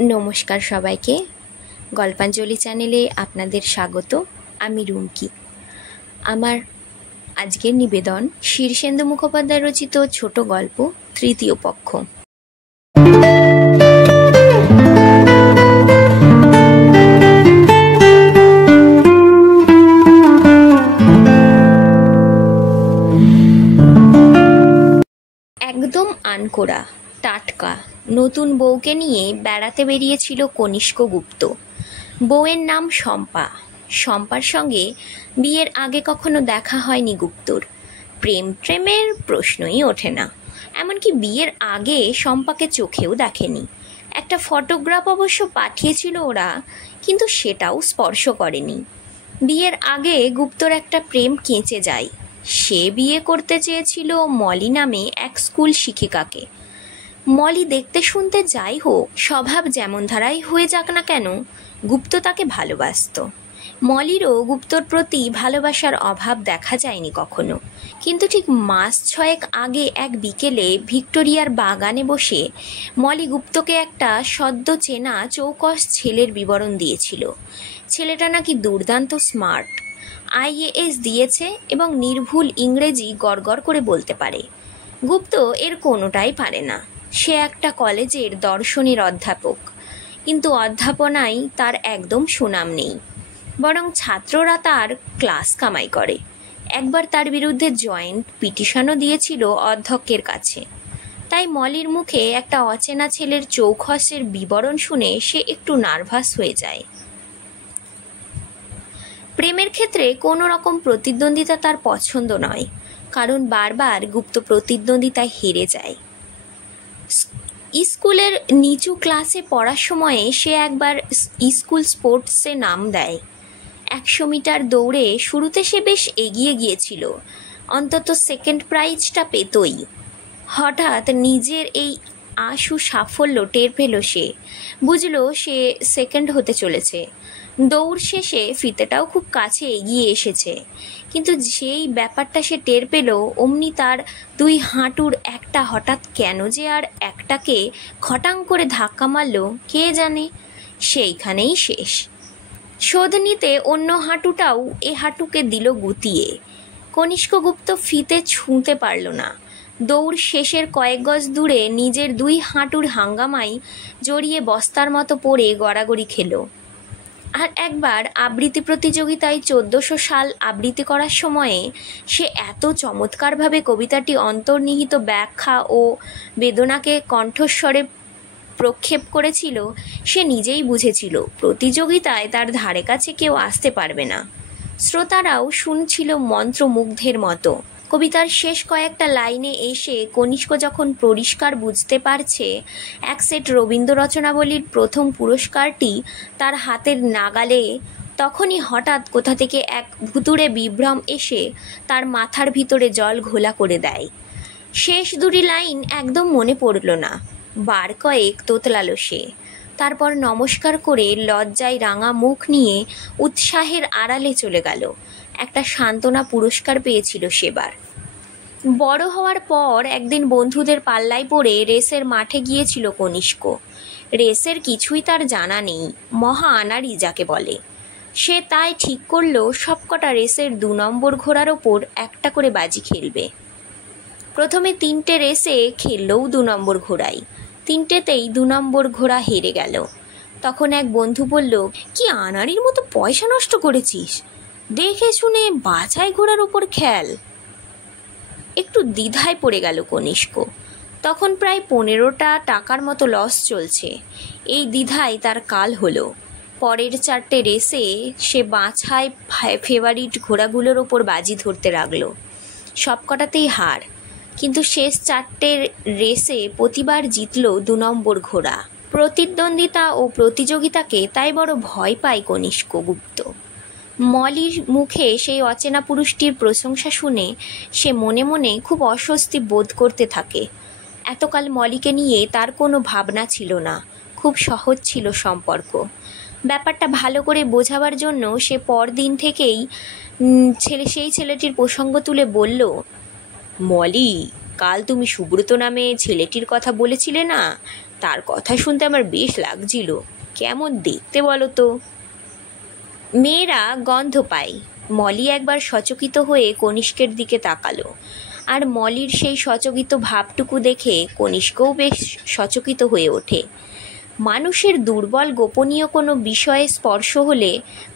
নমস্কার সবাইকে, গল্পাঞ্জলি চ্যানেলে আপনাদের স্বাগত। আমি রুমকি। আমার আজকের নিবেদন শীর্ষেন্দু মুখোপাধ্যায় রচিত ছোট গল্প তৃতীয় পক্ষ। একদম আনকোড়া টাটকা নতুন বউকে নিয়ে বেড়াতে বেরিয়েছিল কনিষ্ক গুপ্ত। বউয়ের নাম শম্পা। শম্পার সঙ্গে বিয়ের আগে কখনো দেখা হয়নি গুপ্তর। প্রেমের প্রশ্নই ওঠে না। এমনকি বিয়ের আগে শম্পাকে চোখেও দেখেনি। একটা ফটোগ্রাফ অবশ্য পাঠিয়েছিল ওরা, কিন্তু সেটাও স্পর্শ করেনি। বিয়ের আগে গুপ্তর একটা প্রেম কেঁচে যায়। সে বিয়ে করতে চেয়েছিল মলি নামে এক স্কুল শিক্ষিকাকে। মলি দেখতে শুনতে যাই হোক, স্বভাব যেমন ধারাই হয়ে যাক না কেন, গুপ্ত তাকে ভালোবাসত। মলিরও গুপ্তর প্রতি ভালোবাসার অভাব দেখা যায়নি কখনো। কিন্তু ঠিক মাস 6 আগে এক বিকেলে ভিক্টোরিয়ার বাগানে বসে মলি গুপ্তকে একটা সদ্য চেনা চৌকস ছেলের বিবরণ দিয়েছিল। ছেলেটা নাকি দুর্দান্ত স্মার্ট, IAS দিয়েছে এবং নির্ভুল ইংরেজি গড়গড় করে বলতে পারে। গুপ্ত এর কোনোটাই পারে না। সে একটা কলেজের দর্শনের অধ্যাপক, কিন্তু অধ্যাপনায় তার একদম সুনাম নেই। বরং ছাত্ররা তার ক্লাস কামাই করে। একবার তার বিরুদ্ধে জয়েন্ট পিটিশনও দিয়েছিল অধ্যক্ষের কাছে। তাই মলির মুখে একটা অচেনা ছেলের চৌখসের বিবরণ শুনে সে একটু নার্ভাস হয়ে যায়। প্রেমের ক্ষেত্রে কোনো রকম প্রতিদ্বন্দ্বিতা তার পছন্দ নয়, কারণ বারবার গুপ্ত প্রতিদ্বন্দ্বিতায় হেরে যায়। স্কুলের নিচু ক্লাসে পড়ার সময়ে সে একবার স্কুল স্পোর্টসে নাম দেয়। 100 মিটার দৌড়ে শুরুতে সে বেশ এগিয়ে গিয়েছিল, অন্তত সেকেন্ড প্রাইজটা পেতই। হঠাৎ নিজের এই আশু সাফল্য টের পেল সে। বুঝলো সে সেকেন্ড হতে চলেছে। দৌড় শেষে ফিতেটাও খুব কাছে এগিয়ে এসেছে। কিন্তু যেই ব্যাপারটা সে টের পেল, অমনি তার 2 হাঁটুর একটা হঠাৎ কেন যে আর একটাকে খটাং করে ধাক্কা মারল কে জানে। সেইখানেই শেষ। শোধ নিতে অন্য হাঁটুটাও এ হাঁটুকে দিল গুতিয়ে। কনিষ্ক গুপ্ত ফিতে ছুঁতে পারল না। দৌড় শেষের কয়েক গজ দূরে নিজের 2 হাঁটুর হাঙ্গামায় জড়িয়ে বস্তার মতো পড়ে গড়াগড়ি খেল। আর একবার আবৃত্তি প্রতিযোগিতায় 1400 সাল আবৃত্তি করার সময়ে সে এত চমৎকারভাবে কবিতাটি অন্তর্নিহিত ব্যাখ্যা ও বেদনাকে কণ্ঠস্বরে প্রক্ষেপ করেছিল, সে নিজেই বুঝেছিল প্রতিযোগিতায় তার ধারে কাছে কেউ আসতে পারবে না। শ্রোতারাও শুনছিল মন্ত্রমুগ্ধের মতো। কবিতার শেষ কয়েকটা লাইনে এসে কনিষ্ক যখন পরিষ্কার বুঝতে পারছে এক সেট রবীন্দ্র রচনাবলীর প্রথম পুরস্কারটি তার হাতের নাগালে, তখনই হঠাৎ কোথা থেকে এক ভুতুড়ে বিভ্রম এসে তার মাথার ভিতরে জল ঘোলা করে দেয়। শেষ 2 লাইন একদম মনে পড়ল না। বার কয়েক তোতলালো সে। তারপর নমস্কার করে লজ্জায় রাঙা মুখ নিয়ে উৎসাহের আড়ালে চলে গেল। একটা সান্ত্বনা পুরস্কার পেয়েছিল সেবার। বড় হওয়ার পর একদিন বন্ধুদের পাল্লায় পড়ে রেসের মাঠে গিয়েছিল কনিষ্ক। রেসের কিছুই তার জানা নেই, মহা আনাড়ি যাকে বলে। সে তাই ঠিক করল সবকটা রেসের 2 নম্বর ঘোড়ার ওপর একটা করে বাজি খেলবে। প্রথমে 3টে রেসে খেললেও 2 নম্বর ঘোড়াই। 3টেতেই 2 নম্বর ঘোড়া হেরে গেল। তখন এক বন্ধু বলল, কি আনাড়ির মতো পয়সা নষ্ট করেছিস, দেখে শুনে বাছাই ঘোড়ার উপর খেল। একটু দ্বিধায় পড়ে গেল কনিষ্ক। তখন প্রায় 15টা টাকার মতো লস চলছে। এই দ্বিধায় তার কাল হলো। পরের 4টে রেসে সে বাছাই ফেভারিট ঘোড়াগুলোর ওপর বাজি ধরতে লাগলো। সবকটাতেই হার, কিন্তু শেষ 4টে রেসে প্রতিবার জিতল 2 নম্বর ঘোড়া। প্রতিদ্বন্দ্বিতা ও প্রতিযোগিতাকে তাই বড় ভয় পায় কনিষ্ক গুপ্ত। মলির মুখে সেই অচেনা পুরুষটির প্রশংসা শুনে সে মনে মনে খুব অস্বস্তি বোধ করতে থাকে। এতকাল মলিকে নিয়ে তার কোনো ভাবনা ছিল না, খুব সহজ ছিল সম্পর্ক। ব্যাপারটা ভালো করে বোঝাবার জন্য সে পরদিন থেকেই সেই ছেলেটির প্রসঙ্গ তুলে বলল, মলি, কাল তুমি সুব্রত নামে ছেলেটির কথা বলেছিলে না, তার কথা শুনতে আমার বেশ লাগছিল। কেমন দেখতে বলো তো? মেয়েরা গন্ধ পায়। মলি একবার সচকিত হয়ে কনিষ্কের দিকে তাকালো, আর মলির সেই সচকিত ভাবটুকু দেখে কনিষ্কও বেশ সচকিত হয়ে ওঠে। মানুষের দুর্বল গোপনীয় কোনো বিষয়ে স্পর্শ হলে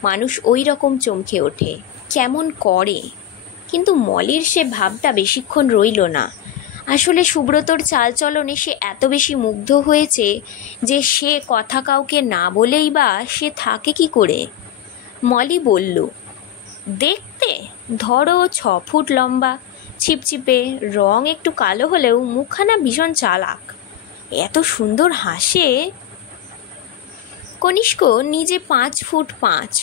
মানুষ ওই রকম চমকে ওঠে, কেমন করে। কিন্তু মলির সে ভাবটা বেশিক্ষণ রইল না। আসলে সুব্রতর চালচলনে সে এত বেশি মুগ্ধ হয়েছে যে সে কথা কাউকে না বলেই বা সে থাকে কি করে। মলি বলল, দেখতে ধরো 6 ফুট লম্বা, ছিপছিপে, রং একটু কালো হলেও মুখখানা ভীষণ চালাক, এত সুন্দর হাসে। কনিষ্ক নিজে 5 ফুট 5,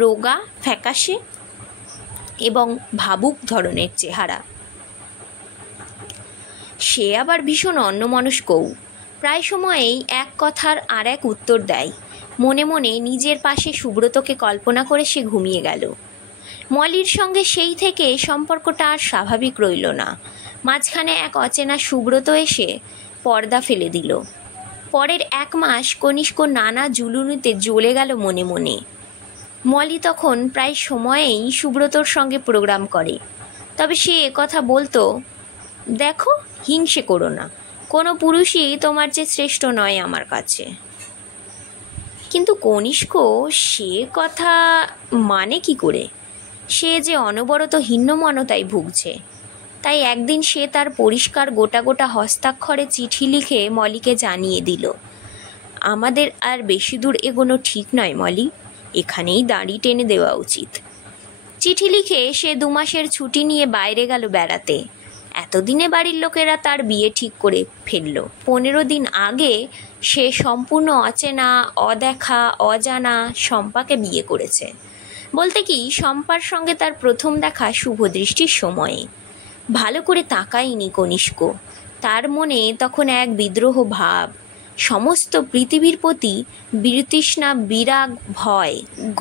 রোগা, ফ্যাকাশে এবং ভাবুক ধরনের চেহারা। সে আবার ভীষণ অন্যমনস্কও। প্রায় সময়েই এক কথার আর এক উত্তর দেয়। মনে মনে নিজের পাশে সুব্রতকে কল্পনা করে সে ঘুমিয়ে গেল। মলির সঙ্গে সেই থেকে সম্পর্কটা আর স্বাভাবিক রইল না। মাঝখানে এক অচেনা সুব্রত এসে পর্দা ফেলে দিল। পরের 1 মাস কনিষ্ক নানা জুলুনিতে জ্বলে গেল মনে মনে। মলি তখন প্রায় সময়েই সুব্রতর সঙ্গে প্রোগ্রাম করে। তবে সে কথা বলতো, দেখো, হিংসে করো না, কোনো পুরুষই তোমার চেয়ে শ্রেষ্ঠ নয় আমার কাছে। কিন্তু কনিষ্ক সে কথা মানে কি করে? সে যে অনবরত হীনমন্যতায় ভুগছে। তাই একদিন সে তার পরিষ্কার গোটা গোটা হস্তাক্ষরে চিঠি লিখে মলিকে জানিয়ে দিল, আমাদের আর বেশি দূর এগোনো ঠিক নয় মলি, এখানেই দাড়ি টেনে দেওয়া উচিত। চিঠি লিখে সে 2 মাসের ছুটি নিয়ে বাইরে গেল বেড়াতে। এতদিনে বাড়ির লোকেরা তার বিয়ে ঠিক করে ফেলল। 15 দিন আগে সে সম্পূর্ণ অচেনা, অদেখা, অজানা শম্পাকে বিয়ে করেছে। বলতে কি, শম্পার সঙ্গে তার প্রথম দেখা শুভদৃষ্টির সময়ে। ভালো করে তাকায়নি কনিষ্ক। তার মনে তখন এক বিদ্রোহ ভাব, সমস্ত পৃথিবীর প্রতি বিতৃষ্ণা, বিরাগ, ভয়।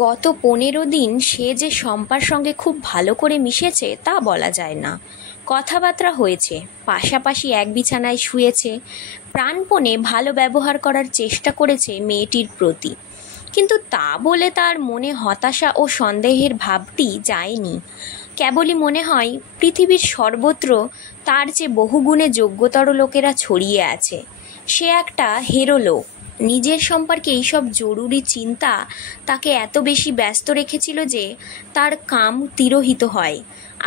গত 15 দিন সে যে শম্পার সঙ্গে খুব ভালো করে মিশেছে তা বলা যায় না। কথাবার্তা হয়েছে, পাশাপাশি এক বিছানায় শুয়েছে, প্রাণপণে ভালো ব্যবহার করার চেষ্টা করেছে মেয়েটির প্রতি। কিন্তু তা বলে তার মনে হতাশা ও সন্দেহের ভাবটি যায়নি। কেবলই মনে হয় পৃথিবীর সর্বত্র তার চেয়ে বহুগুণে যোগ্যতর লোকেরা ছড়িয়ে আছে। সে একটা হেরো লোক। নিজের সম্পর্কে এইসব জরুরি চিন্তা তাকে এত বেশি ব্যস্ত রেখেছিল যে তার কাম তিরোহিত হয়,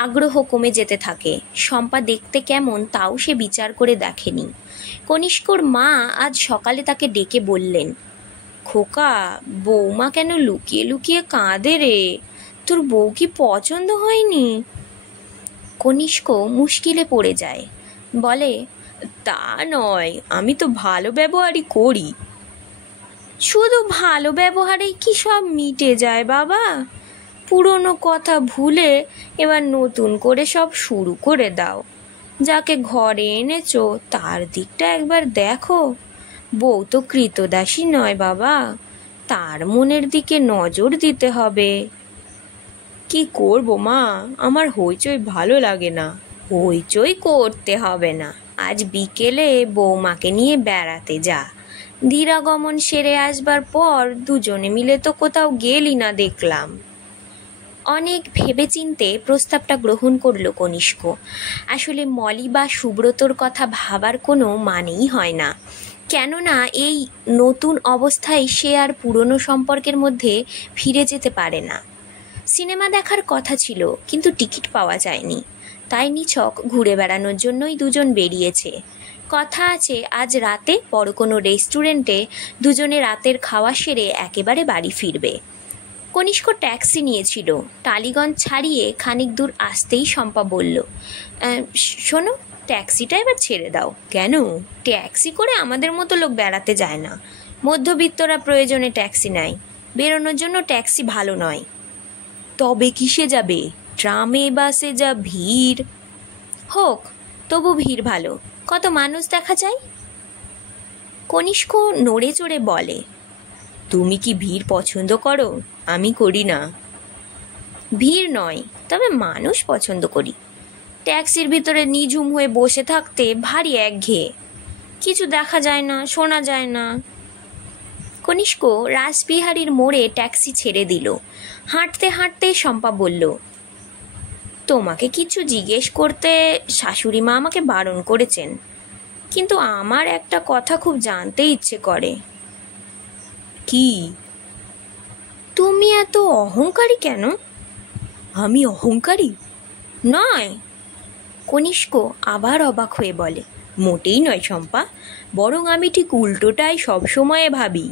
আগ্রহ কমে যেতে থাকে। শম্পা দেখতে কেমন তাও সে বিচার করে দেখেনি। কনিষ্কর মা আজ সকালে তাকে ডেকে বললেন, খোকা, বৌমা কেন লুকিয়ে লুকিয়ে কাঁদে রে? তোর বউ কি পছন্দ হয়নি? কনিষ্ক মুশকিলে পড়ে যায়, বলে, তা নয়, আমি তো ভালো ব্যবহারই করি। শুধু ভালো ব্যবহারেই কি সব মিটে যায় বাবা? পুরনো কথা ভুলে এবার নতুন করে সব শুরু করে দাও। যাকে ঘরে এনেছো তার দিকটা একবার দেখো। বউ তো কৃতদাসী নয় বাবা, তার মনের দিকে নজর দিতে হবে। কি করবো মা, আমার হইচই ভালো লাগে না। হইচই করতে হবে না, আজ বিকেলে বৌমাকে নিয়ে বেড়াতে যা। দিরাগমন সেরে আসবার পর দুজনে মিলে তো কোথাও গেলি না দেখলাম। অনেক ভেবেচিন্তে প্রস্তাবটা গ্রহণ করলো কনিষ্ক। আসলে মলি বা সুব্রতর কথা ভাবার কোনো মানেই হয় না, কেননা এই নতুন অবস্থায় সে আর পুরনো সম্পর্কের মধ্যে ফিরে যেতে পারে না। সিনেমা দেখার কথা ছিল, কিন্তু টিকিট পাওয়া যায়নি। তাই নিছক ঘুরে বেড়ানোর জন্যই দুজন বেরিয়েছে। কথা আছে আজ রাতে বড় কোনো রেস্টুরেন্টে দুজনে রাতের খাওয়া সেরে একেবারে বাড়ি ফিরবে। কনিষ্ক ট্যাক্সি নিয়েছিল। টালিগঞ্জ ছাড়িয়ে খানিক দূর আসতেই শম্পা বলল, শোনো, ট্যাক্সিটা এবার ছেড়ে দাও। কেন? ট্যাক্সি করে আমাদের মতো লোক বেড়াতে যায় না। মধ্যবিত্তরা প্রয়োজনে ট্যাক্সি নেয়, বেরোনোর জন্য ট্যাক্সি ভালো নয়। তবে কিসে যাবে? ট্রামে, বাসে যা ভিড়। হোক, তবু ভিড় ভালো, কত মানুষ দেখা যায়। কনিষ্ক নড়ে চড়ে বলে, তুমি কি ভিড় পছন্দ করো? আমি করি না। ভিড় নয়, তবে মানুষ পছন্দ করি। ট্যাক্সির ভিতরে নিঝুম হয়ে বসে থাকতে ভারী একঘেয়ে, কিছু দেখা যায় না, শোনা যায় না। কনিষ্ক রাসবিহারীর মোড়ে ট্যাক্সি ছেড়ে দিল। হাঁটতে হাঁটতে শম্পা বলল, তোমাকে কিছু জিজ্ঞেস করতে শাশুড়ি মা আমাকে বারণ করেছেন, কিন্তু আমার একটা কথা খুব জানতে ইচ্ছে করে। কি? তুমি এত অহংকারী কেন? আমি অহংকারী নয়। কনিষ্ক আবার অবাক হয়ে বলে, মোটেই নয় শম্পা, বরং আমি ঠিক উল্টোটাই সবসময় ভাবি।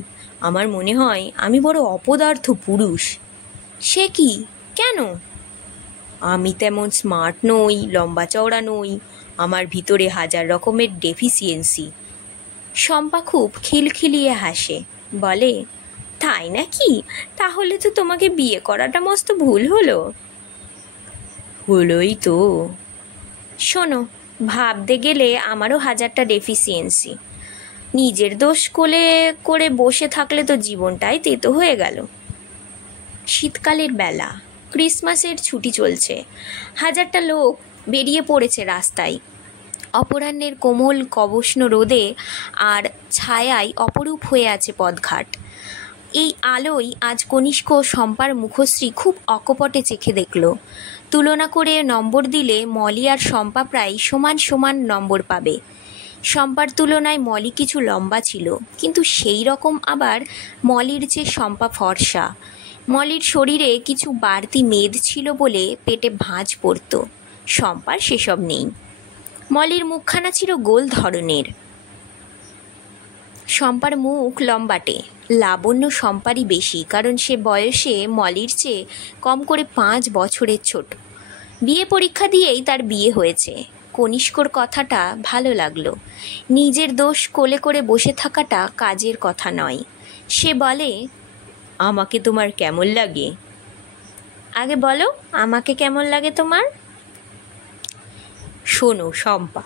আমার মনে হয় আমি বড় অপদার্থ পুরুষ। সে কি, কেন? আমি তেমন স্মার্ট নই, লম্বা চওড়া নই, আমার ভিতরে হাজার রকমের ডেফিসিয়েন্সি। শম্পা খুব খিলখিলিয়ে হাসে, বলে, তাই নাকি? তাহলে তো তোমাকে বিয়ে করাটা মস্ত ভুল হলো। হলোই তো। শোনো, ভাবতে গেলে আমারও হাজারটা ডেফিসিয়েন্সি। নিজের দোষ কোলে করে বসে থাকলে তো জীবনটাই তেতো হয়ে গেল। শীতকালের বেলা, ক্রিসমাসের ছুটি চলছে, হাজারটা লোক বেরিয়ে পড়েছে রাস্তায়। অপরাহ্নের কোমল কবষ্ণ রোদে আর ছায়ায় অপরূপ হয়ে আছে পথঘাট। এই আলোয় আজ কনিষ্ক শম্পার মুখশ্রী খুব অকপটে চেখে দেখল। তুলনা করে নম্বর দিলে মলি আর শম্পা প্রায় সমান সমান নম্বর পাবে। শম্পার তুলনায় মলি কিছু লম্বা ছিল, কিন্তু সেই রকম আবার মলির চেয়ে শম্পা ফর্সা। মলির শরীরে কিছু বাড়তি মেদ ছিল বলে পেটে ভাঁজ পড়ত, শম্পার সেসব নেই। মলির মুখখানা ছিল গোল ধরনের, শম্পার মুখ লম্বাটে। লাবণ্য শম্পারই বেশি, কারণ সে বয়সে মলির চেয়ে কম করে 5 বছরের ছোট। বিয়ে পরীক্ষা দিয়েই তার বিয়ে হয়েছে। কনিষ্কর কথাটা ভালো লাগলো। নিজের দোষ কোলে করে বসে থাকাটা কাজের কথা নয়। সে বলে, আমাকে তোমার কেমন লাগে? আগে বলো, আমাকে কেমন লাগে তোমার? শোনো শম্পা,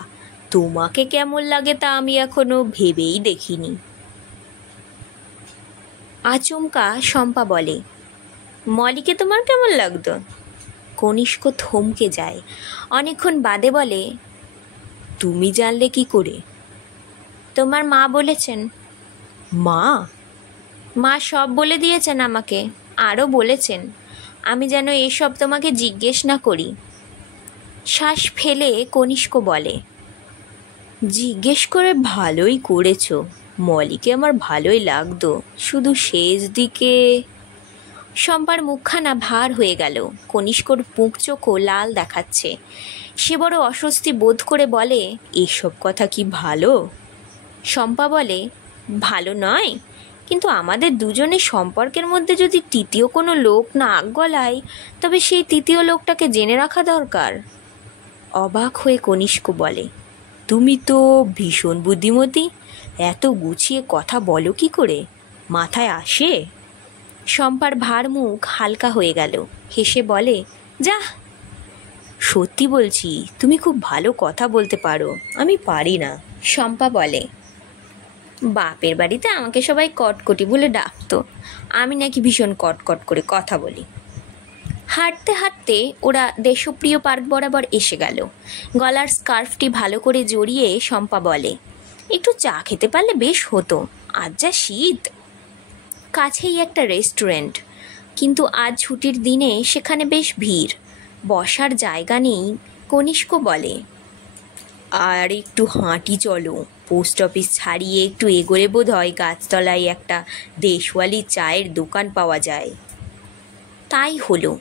তোমাকে কেমন লাগে তা আমি এখনো ভেবেই দেখিনি। আচমকা শম্পা বলে, মলিকে তোমার কেমন লাগতো? কনিষ্ক থমকে যায়। অনেকক্ষণ বাদে বলে, তুমি জানলে কি করে? তোমার মা বলেছেন। মা? মা সব বলে দিয়েছেন আমাকে, আরও বলেছেন আমি যেন এসব তোমাকে জিজ্ঞেস না করি। শ্বাস ফেলে কনিষ্ক বলে, জিজ্ঞেস করে ভালোই করেছো। মলিকে আমার ভালোই লাগতো, শুধু শেষ দিকে। শম্পার মুখখানা ভার হয়ে গেল। কনিষ্কর মুখ চোখও লাল দেখাচ্ছে। সে বড় অস্বস্তি বোধ করে বলে, এসব কথা কি ভালো? শম্পা বলে, ভালো নয়, কিন্তু আমাদের দুজনের সম্পর্কের মধ্যে যদি তৃতীয় কোনো লোক নাক গলায়, তবে সেই তৃতীয় লোকটাকে জেনে রাখা দরকার। অবাক হয়ে কনিষ্ক বলে, তুমি তো ভীষণ বুদ্ধিমতী, এত গুছিয়ে কথা বলো কি করে? মাথায় আসে? শম্পার ভার মুখ হালকা হয়ে গেল। হেসে বলে, যা। সত্যি বলছি, তুমি খুব ভালো কথা বলতে পারো, আমি পারি না। শম্পা বলে, বাপের বাড়িতে আমাকে সবাই কটকটি বলে ডাকতো, আমি নাকি ভীষণ কটকট করে কথা বলি। হাঁটতে হাঁটতে ওরা দেশপ্রিয় পার্ক বরাবর এসে গেল। গলার স্কার্ফটি ভালো করে জড়িয়ে শম্পা বলে, একটু চা খেতে পারলে বেশ হতো, আজ যা শীত। কাছেই একটা রেস্টুরেন্ট, কিন্তু আজ ছুটির দিনে সেখানে বেশ ভিড়, বসার জায়গা নেই। কনিষ্ক বলে, আর একটু হাঁটি চলো, পোস্ট অফিস ছাড়িয়ে একটু এগোলে বোধ হয় গাছতলায় একটা দেশওয়ালি চায়ের দোকান পাওয়া যায়। তাই হলো।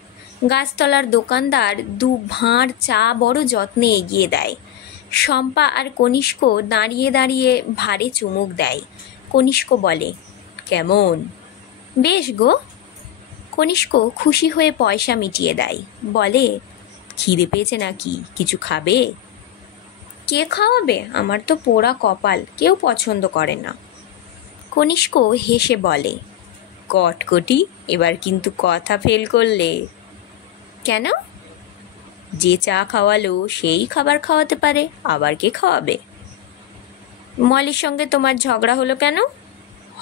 গাছতলার দোকানদার 2 ভাঁড় চা বড় যত্নে এগিয়ে দেয়। শম্পা আর কনিষ্ক দাঁড়িয়ে দাঁড়িয়ে ভারে চুমুক দেয়। কনিষ্ক বলে, কেমন? বেশ গো। কনিষ্ক খুশি হয়ে পয়সা মিটিয়ে দেয়। বলে, খিদে পেয়েছে নাকি? কিছু খাবে? কে খাওয়াবে? আমার তো পোড়া কপাল, কেউ পছন্দ করে না। কনিষ্ক হেসে বলে, কটকটি, এবার কিন্তু কথা ফেল করলে। কেন? যে চা খাওয়ালো সেই খাবার খাওয়াতে পারে, আবার কে খাওয়াবে? মলির সঙ্গে তোমার ঝগড়া হলো কেন?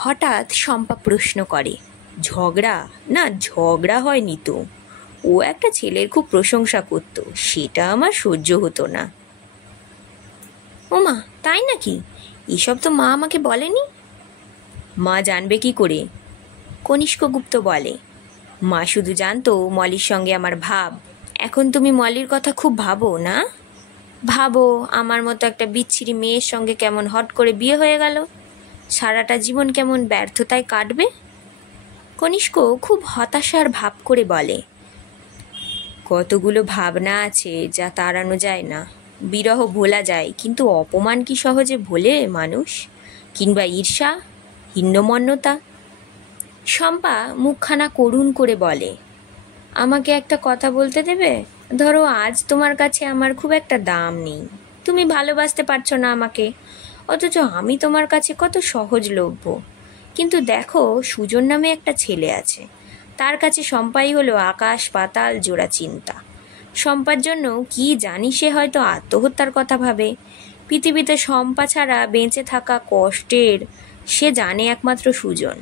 হঠাৎ শম্পা প্রশ্ন করে। ঝগড়া? না, ঝগড়া হয়নি তো। ও ও একটা ছেলের খুব প্রশংসা করতো, সেটা আমার সহ্য হতো না। ও মা, তাই নাকি? এসব তো মা আমাকে বলেনি। মা জানবে কি করে? কনিষ্ক গুপ্ত বলে। মা শুধু জানতো মলির সঙ্গে আমার ভাব। এখন তুমি মলির কথা খুব ভাবো না? ভাবো আমার মতো একটা বিচ্ছিরি মেয়ের সঙ্গে কেমন হট করে বিয়ে হয়ে গেল, সারাটা জীবন কেমন ব্যর্থতায় কাটবে। কনিষ্ক খুব হতাশার ভাব করে বলে, কতগুলো ভাবনা আছে যা তাড়ানো যায় না। বিরহ ভোলা যায়, কিন্তু অপমান কি সহজে ভোলে মানুষ? কিংবা ঈর্ষা, হীনমন্যতা? শম্পা মুখখানা করুণ করে বলে, আমাকে একটা কথা বলতে দেবে? ধরো আজ তোমার কাছে আমার খুব একটা দাম নেই, তুমি ভালোবাসতে পারছো না আমাকে, অথচ আমি তোমার কাছে কত সহজলভ্য। কিন্তু দেখো, সুজন নামে একটা ছেলে আছে, তার কাছে শম্পাই হলো আকাশ পাতাল জোড়া চিন্তা। শম্পার জন্য কি জানি সে হয়তো আত্মহত্যার কথা ভাবে। পৃথিবীতে শম্পা ছাড়া বেঁচে থাকা কষ্টের সে জানে একমাত্র সুজন।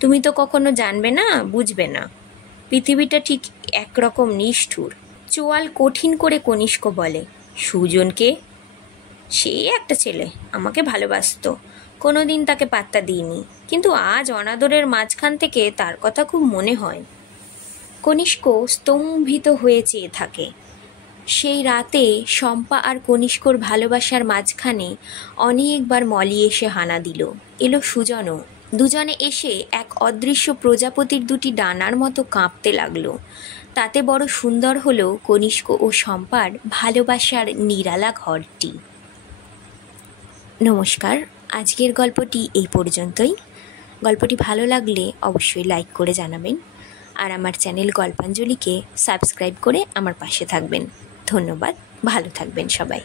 তুমি তো কখনো জানবে না, বুঝবে না। পৃথিবীটা ঠিক একরকম নিষ্ঠুর। চোয়াল কঠিন করে কনিষ্ক বলে, সুজনকে? সে একটা ছেলে, আমাকে ভালোবাসতো, কোনোদিন তাকে পাত্তা দিইনি, কিন্তু আজ অনাদরের মাঝখান থেকে তার কথা খুব মনে হয়। কনিষ্ক স্তম্ভিত হয়ে চেয়ে থাকে। সেই রাতে শম্পা আর কনিষ্কর ভালোবাসার মাঝখানে অনেকবার মলি এসে হানা দিল। এলো সুজনও। দুজনে এসে এক অদৃশ্য প্রজাপতির দুটি ডানার মতো কাঁপতে লাগলো। তাতে বড় সুন্দর হলো কনিষ্ক ও শম্পার ভালোবাসার নিরালা ঘরটি। নমস্কার, আজকের গল্পটি এই পর্যন্তই। গল্পটি ভালো লাগলে অবশ্যই লাইক করে জানাবেন, আর আমার চ্যানেল গল্পাঞ্জলিকে সাবস্ক্রাইব করে আমার পাশে থাকবেন। ধন্যবাদ, ভালো থাকবেন সবাই।